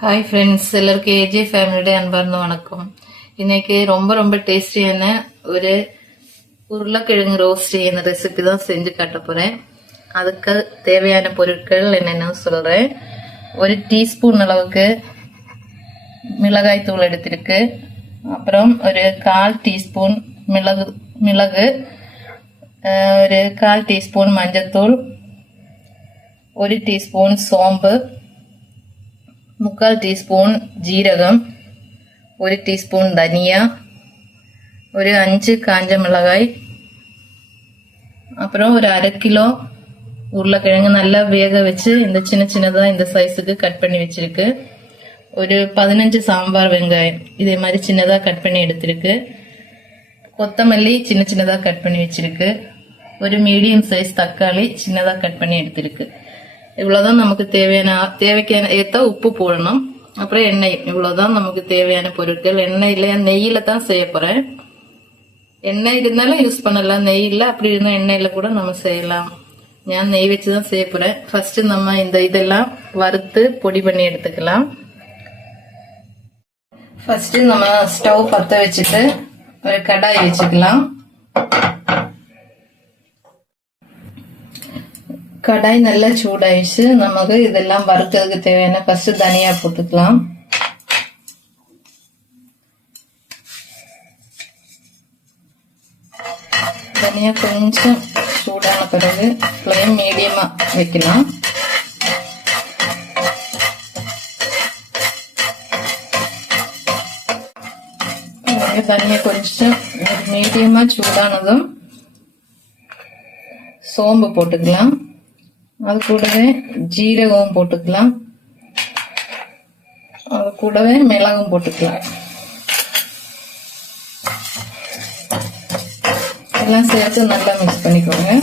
Hi friends, எல்லாருக்கும் AJ ஃபேமிலியோட அன்பார்ந்த வணக்கம். இன்னைக்கு ரொம்ப ரொம்ப டேஸ்டியான ஒரு உருளைக்கிழங்கு ரோஸ்ட் இந்த ரெசிபி தான் செஞ்சு காட்ட போறேன். அதுக்கு தேவையான பொருட்கள் என்னென்னு சொல்றேன். ஒரு டீஸ்பூன் அளவுக்கு மிளகாய் தூள் எடுத்திருக்கு. அப்புறம் ஒரு 1/4 டீஸ்பூன் மிளகு, ஒரு 1/4 டீஸ்பூன் மஞ்சத்தூள், 1 டீஸ்பூன் சோம்பு, 3/4 டீஸ்பூன் ஜீரகம், 1 டீஸ்பூன் தனியா, ஒரு 5 காஞ்ச மிளகாய், அப்புறம் ஒரு 1/2 கிலோ உருளைக்கிழங்கு நல்லா வேக வச்சு இந்த சின்னதா இந்த சைஸுக்கு கட் பண்ணி வச்சிருக்கு. ஒரு 15 சாம்பார் வெங்காயம் இதே மாதிரி சின்னதா கட் பண்ணி எடுத்திருக்கு. கொத்தமல்லி சின்னதா கட் பண்ணி வச்சிருக்கு. ஒரு மீடியம் சைஸ் தக்காளி சின்னதா கட் பண்ணி எடுத்திருக்கு. இவ்வளவுதான் நமக்கு தேவைக்கான ஏத்த உப்பு போடணும். அப்புறம் எண்ணெய், இவ்வளவுதான் நமக்கு தேவையான பொருட்கள். எண்ணெய் இல்லையா நெய்யில தான் செய்ய போறேன். எண்ணெய் இருந்தாலும் யூஸ் பண்ணலாம், நெய் இல்ல அப்படி இருந்தா எண்ணெயில கூட நம்ம செய்யலாம். நான் நெய் வச்சுதான் செய்ய போறேன். ஃபர்ஸ்ட் நம்ம இதெல்லாம் வறுத்து பொடி பண்ணி எடுத்துக்கலாம். ஃபர்ஸ்ட் நம்ம ஸ்டவ் பத்த வச்சுட்டு ஒரு கடாய் வச்சுக்கலாம். கடாய் நல்லா சூடாயிடுச்சு. நமக்கு இதெல்லாம் வறுக்கிறதுக்கு தேவையான ஃபர்ஸ்ட் தனியா போட்டுக்கலாம். தனியா கொஞ்சம் சூடான பிறகு ஃப்ளேம் மீடியமா வைக்கலாம். தனியா கொஞ்சம் மீடியமா சூடானதும் சோம்பு போட்டுக்கலாம். அது கூடவே ஜீரகம் போட்டுக்கலாம். அது கூடவே மிளகும் போட்டுக்கலாம். எல்லாம் சேர்த்து நல்லா மிக்ஸ் பண்ணிக்கோங்க.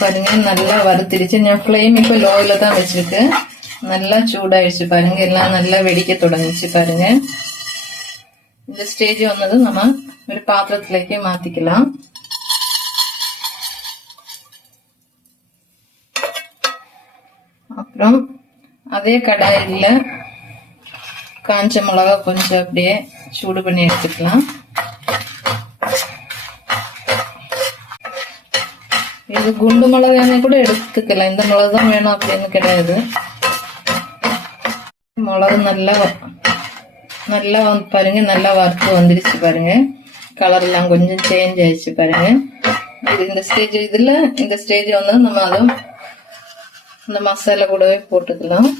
பாருங்க நல்லா வறுத்திருச்சு. நான் ஃப்ளேம் இப்ப லோயில தான் வச்சிருக்கு. நல்லா சூடாயிடுச்சு பாருங்க. எல்லாம் நல்லா வெடிக்க தொடங்கிச்சு பாருங்க. இந்த ஸ்டேஜ் வந்ததும் நம்ம ஒரு பாத்திரத்திலேயே மாத்திக்கலாம். அப்புறம் அதே கடாயில காஞ்ச மிளகா கொஞ்சம் அப்படியே சூடு பண்ணி எடுத்துக்கலாம். இது குண்டு மிளகானே கூட எடுத்துக்கலாம். இந்த மிளகு தான் வேணும் அப்படின்னு கிடையாது. மிளகு நல்லா பாருங்க, நல்லா வறுத்து வந்துருச்சு பாருங்க. கலர் எல்லாம் கொஞ்சம் சேஞ்ச் ஆயிடுச்சு பாருங்க. இந்த ஸ்டேஜ் வந்து நம்ம அதுவும் இந்த மசாலா கூடவே போட்டுக்கலாம்.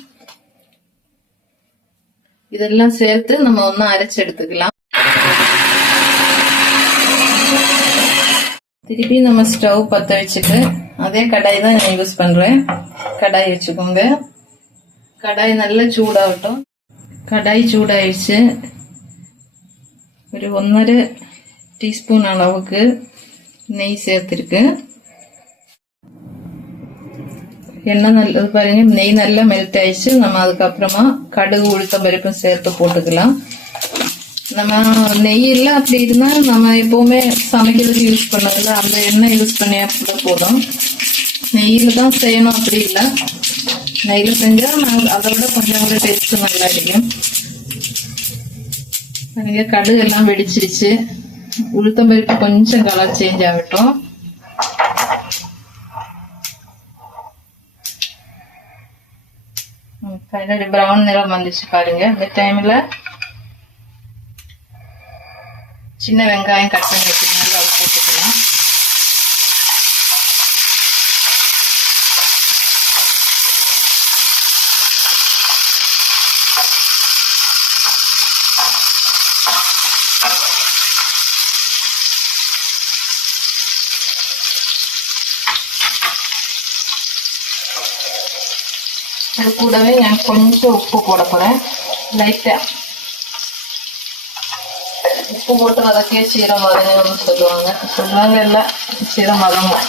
இதெல்லாம் சேர்த்து நம்ம ஒன்னும் அரைச்சு எடுத்துக்கலாம். திருப்பி நம்ம ஸ்டவ் பத்த வச்சுட்டு அதே கடாய் தான் நான் யூஸ் பண்றேன். கடாய் வச்சுக்கோங்க. கடாய் நல்லா சூடாகட்டும். கடாய் சூடாயிடுச்சு. ஒரு 1.5 டீஸ்பூன் அளவுக்கு நெய் சேர்த்திருக்கு. எண்ணெய் நல்லது பாருங்க, நெய் நல்லா மெல்ட் ஆயிடுச்சு. நம்ம அதுக்கப்புறமா கடுகு உளுத்தம் பருப்பும் சேர்த்து போட்டுக்கலாம். நம்ம நெய் இல்லை அப்படி இருந்தா நம்ம எப்பவுமே சமைக்கிறதுக்கு யூஸ் பண்ணதில்ல அந்த எண்ணெய் யூஸ் பண்ணி கூட போதும். நெய்யில தான் செய்யணும் அப்படி இல்லை. நெய்யில செஞ்சா அதை விட கொஞ்சம் கூட டேஸ்ட் நல்லா இருக்கும். கடுகு எல்லாம் வெடிச்சிருச்சு. உளுத்தம் பருப்பு கொஞ்சம் கலர் சேஞ்ச் ஆகட்டும். பிரவுன் நிறம் வந்துச்சு பாருங்க. இந்த டைம்ல சின்ன வெங்காயம் கட் பண்ணி வச்சிருந்தாங்க, அது போட்டுக்கலாம். அது கூடவே நான் கொஞ்சம் உப்பு போட போறேன் லைட்டா. உப்பு போட்டு வதக்கிய சீரம் வதங்கணும்னு சொல்லுவாங்க இல்லை சீரம் வதங்கும்.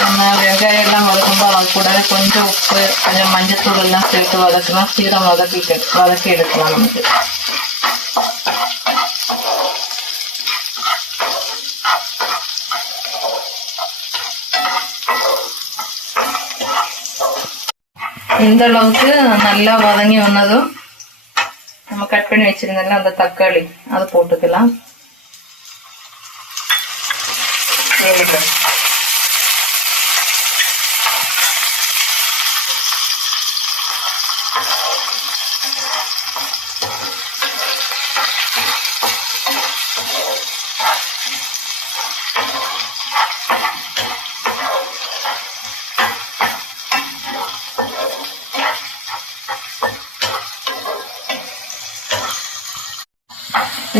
நம்ம வெங்காயம் எல்லாம் வதக்கும்போது அது கூடவே கொஞ்சம் உப்பு கொஞ்சம் மஞ்சத்தூள் எல்லாம் சேர்த்து வதக்கலாம். சீரம் வதக்கி எடுக்கலாம் நமக்கு. இந்த அளவுக்கு நல்லா வதங்கி வந்ததும் நம்ம கட் பண்ணி வச்சிருந்தோம்ல அந்த தக்காளி அதை போட்டுக்கலாம்.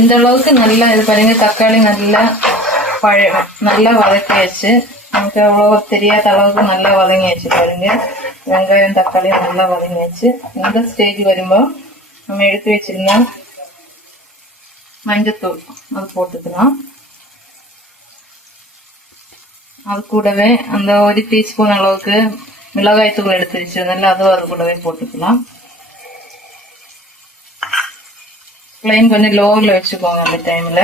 இந்த அளவுக்கு நல்லா இது பாருங்க, தக்காளி நல்லா வதக்கி வச்சு நமக்கு அவ்வளோ தெரியாத அளவுக்கு நல்லா வதங்கி வச்சு பாருங்க. வெங்காயம் தக்காளி நல்லா வதங்கி வச்சு இந்த ஸ்டேஜ் வரும்போது நம்ம எடுத்து வச்சிருந்த மஞ்சத்தூள் அது போட்டுக்கலாம். அது கூடவே அந்த 1 டீஸ்பூன் அளவுக்கு மிளகாய் தூள் எடுத்து வச்சிருந்தால அதுவும் அது கூடவே போட்டுக்கலாம். ஃப்ளேம் கொஞ்சம் லோவில் வச்சுக்கோங்க. அந்த டைமில்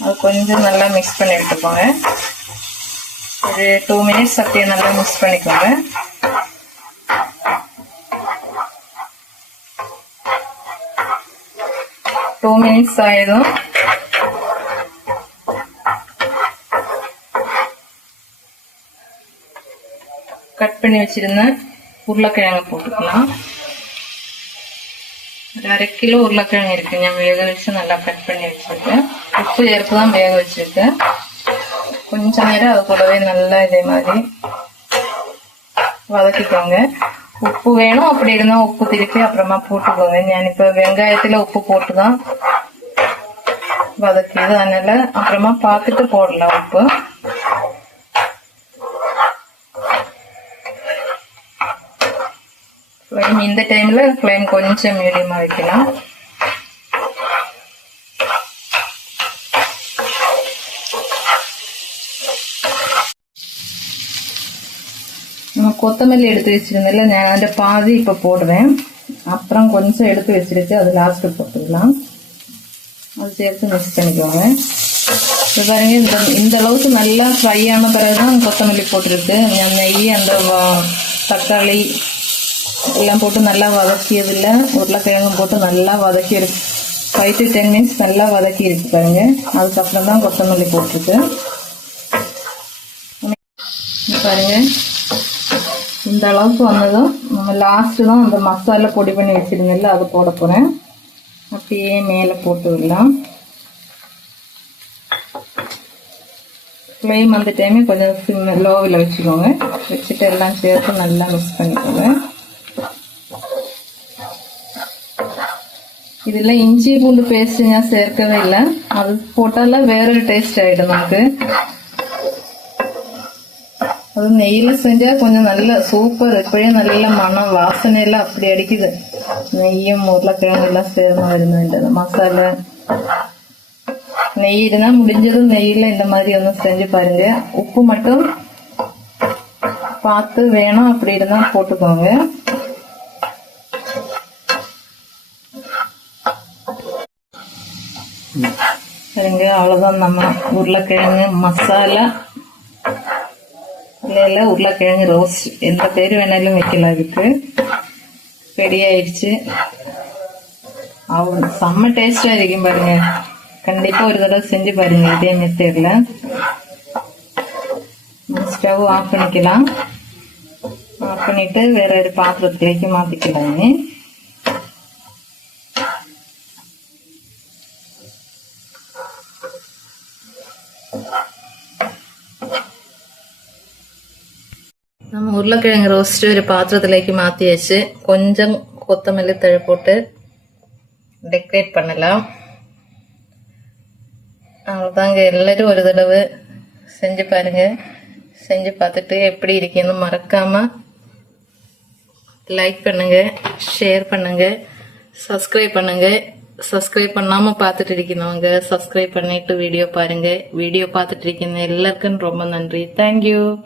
அது கொஞ்சம் நல்லா மிக்ஸ் பண்ணி எடுத்துக்கோங்க. ஒரு 2 மினிட்ஸ் அப்படியே நல்லா மிக்ஸ் பண்ணிக்கோங்க. டூ மினிட்ஸ் ஆயிடும். கட் பண்ணி வச்சிருந்த உருளைக்கிழங்கு போட்டுக்கலாம். ஒரு 1/2 கிலோ உருளைக்கிழங்கு இருக்கு. நான் வேக வச்சு நல்லா கட் பண்ணி வச்சிருக்கேன். உப்பு சேர்த்து தான் வேக வச்சிருக்கேன். கொஞ்ச நேரம் அது கூடவே நல்லா இதே மாதிரி வதக்கிக்கோங்க. உப்பு வேணும் அப்படி இருந்தா உப்பு திருப்பி அப்புறமா போட்டுக்கோங்க. நான் இப்ப வெங்காயத்துல உப்பு போட்டுதான் வதக்கிது, அதனால அப்புறமா பார்த்துட்டு போடலாம் உப்பு. இந்த டைம்ல ஃப்ளேம் கொஞ்சம் மீடியமா வைக்கலாம். நம்ம கொத்தமல்லி எடுத்து வச்சிருந்தேன்ல, நான் அந்த பாதி இப்ப போடுறேன். அப்புறம் கொஞ்சம் எடுத்து வச்சிருக்கு, அது லாஸ்ட் போட்டுக்கலாம். அது சேர்த்து மிக்ஸ் பண்ணிக்கோங்க. பாருங்க, இந்த அளவுக்கு நல்லா ஃப்ரை ஆன பிறகுதான் கொத்தமல்லி போட்டிருக்கு. நெய் அந்த தக்காளி எல்லாம் போட்டு நல்லா வதக்கியதில்ல, உருளைக்கிழங்கு போட்டு நல்லா வதக்கி இருக்கு. 5 to 10 மினிட்ஸ் நல்லா வதக்கி இருக்கு பாருங்க. அதுக்கப்புறம் தான் கொத்தமல்லி போட்டிருக்கு. பாருங்க, இந்த அளவுக்கு வந்ததும் நம்ம லாஸ்ட் தான் அந்த மசாலா பொடி பண்ணி வச்சிருந்தேன்ல அது போட போறேன். அப்படியே மேலே போட்டு விடலாம். ஃப்ளேம் அந்த டைமே கொஞ்சம் லோவில் வச்சுக்கோங்க. வச்சுட்டு எல்லாம் சேர்த்து நல்லா மிக்ஸ் பண்ணிக்கோங்க. இதுல இஞ்சி பூண்டு பேஸ்ட் நான் சேர்க்கவே இல்லை. அது போட்டால வேற ஒரு டேஸ்ட் ஆயிடும் நமக்கு. அது நெய்யில செஞ்சா கொஞ்சம் நல்ல சூப்பர். இப்பயே நல்ல மனம் வாசனை எல்லாம் அப்படி அடிக்குது. நெய்யும் உருளைக்கிழங்கு எல்லாம் சேர்ந்து வருது. மசாலா நெய் இருந்தா முடிஞ்சதும் நெய்யில இந்த மாதிரி ஒன்றும் செஞ்சு பாருங்க. உப்பு மட்டும் பார்த்து வேணும் அப்படி இருந்தா போட்டுக்கோங்க. சரிங்க, அவ்வளவுதான். நம்ம உருளைக்கிழங்கு மசாலா இல்ல உருளைக்கிழங்கு ரோஸ்ட் எந்த பேர் வேணாலும் வைக்கலாம். அதுக்கு ரெடி ஆயிடுச்சு. அவ்வளோ செம்ம டேஸ்டா இருக்கும் பாருங்க. கண்டிப்பா ஒரு தடவை செஞ்சு பாருங்க இதே மெத்தட்ல. ஸ்டவ் ஆஃப் பண்ணிக்கலாம். ஆஃப் பண்ணிட்டு வேற ஒரு பாத்திரத்திലേക്ക് மாத்திக்கலாங்க. நம்ம உருளைக்கிழங்கு ரோஸ்ட் ஒரு பாத்திரத்திലേക്ക് மாற்றி வச்சு கொஞ்சம் கொத்தமல்லி தழை போட்டு டெக்கரேட் பண்ணலாம். அவ்வளோதாங்க. எல்லாரும் ஒரு தடவை செஞ்சு பாருங்க. செஞ்சு பார்த்துட்டு எப்படி இருக்குன்னு மறக்காம லைக் பண்ணுங்க, ஷேர் பண்ணுங்க, சப்ஸ்கிரைப் பண்ணுங்க. சப்ஸ்கிரைப் பண்ணாம பார்த்துட்டு இருக்கிறவங்க சப்ஸ்கிரைப் பண்ணிட்டு வீடியோ பாருங்க. வீடியோ பார்த்துட்டு இருக்கிற எல்லாருக்கும் ரொம்ப நன்றி. தேங்க்யூ.